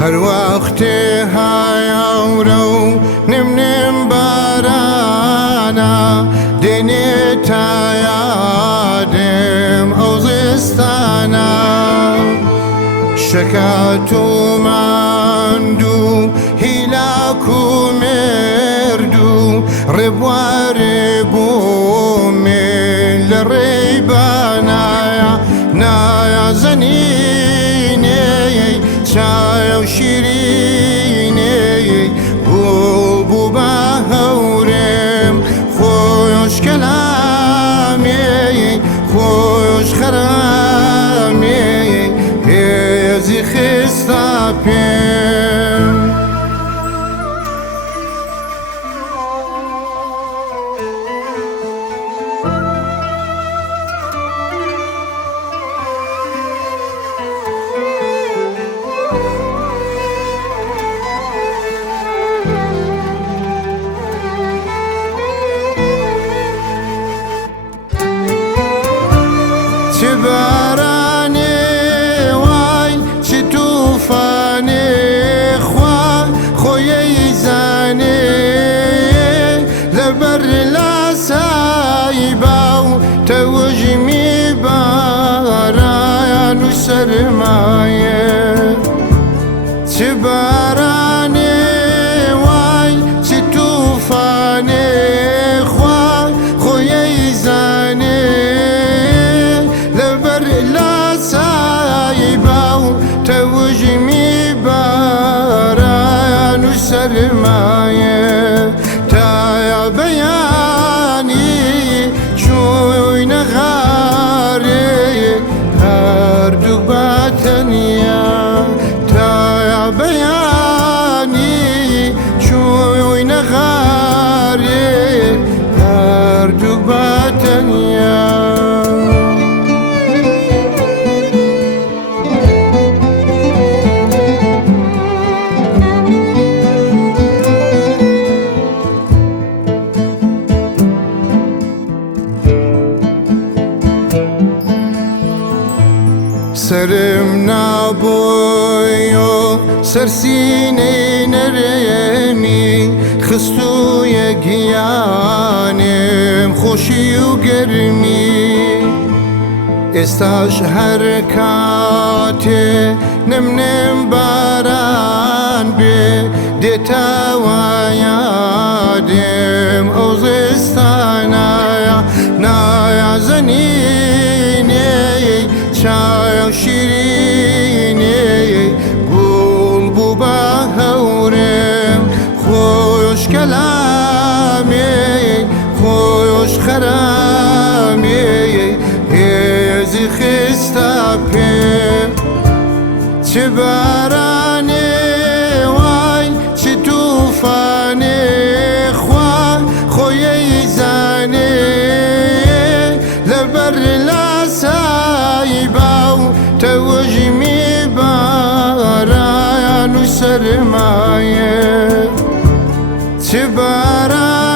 هر وقت هايورو نم بارانا دني تايادم اوزستانا شكاتو ماندو هلاكو مردو ربوا ربو من الريبانا نايا زنيني شاي وشيريني بوبو باهورم خوش كلامي خوش خرامي هزي خستابيم چه بارانی وای چه توفانی خوی زنی لبر لاسای باو توجمی باران و سرمایه چه بارانی وای چه توفانی خوی زنی توجمي باران وسرماية تايا بياني شوي نغاري هردو باتنيا تايا بياني شوي نغاري هردو باتنيا سرم نابویو سرسینه نرمی خستو یگیانم خوشی و گرمی استاش حرکات نم باران به دیتا و یادم اوزستانا نایا زنینی چای و شیرینی گل بو باهورم خوش کلامی خوش خرامی هزی خستابیم چه بارانی وای چه توفانی خوی زنی لبر لاسای باو توجمی باران و سرمایه چه باران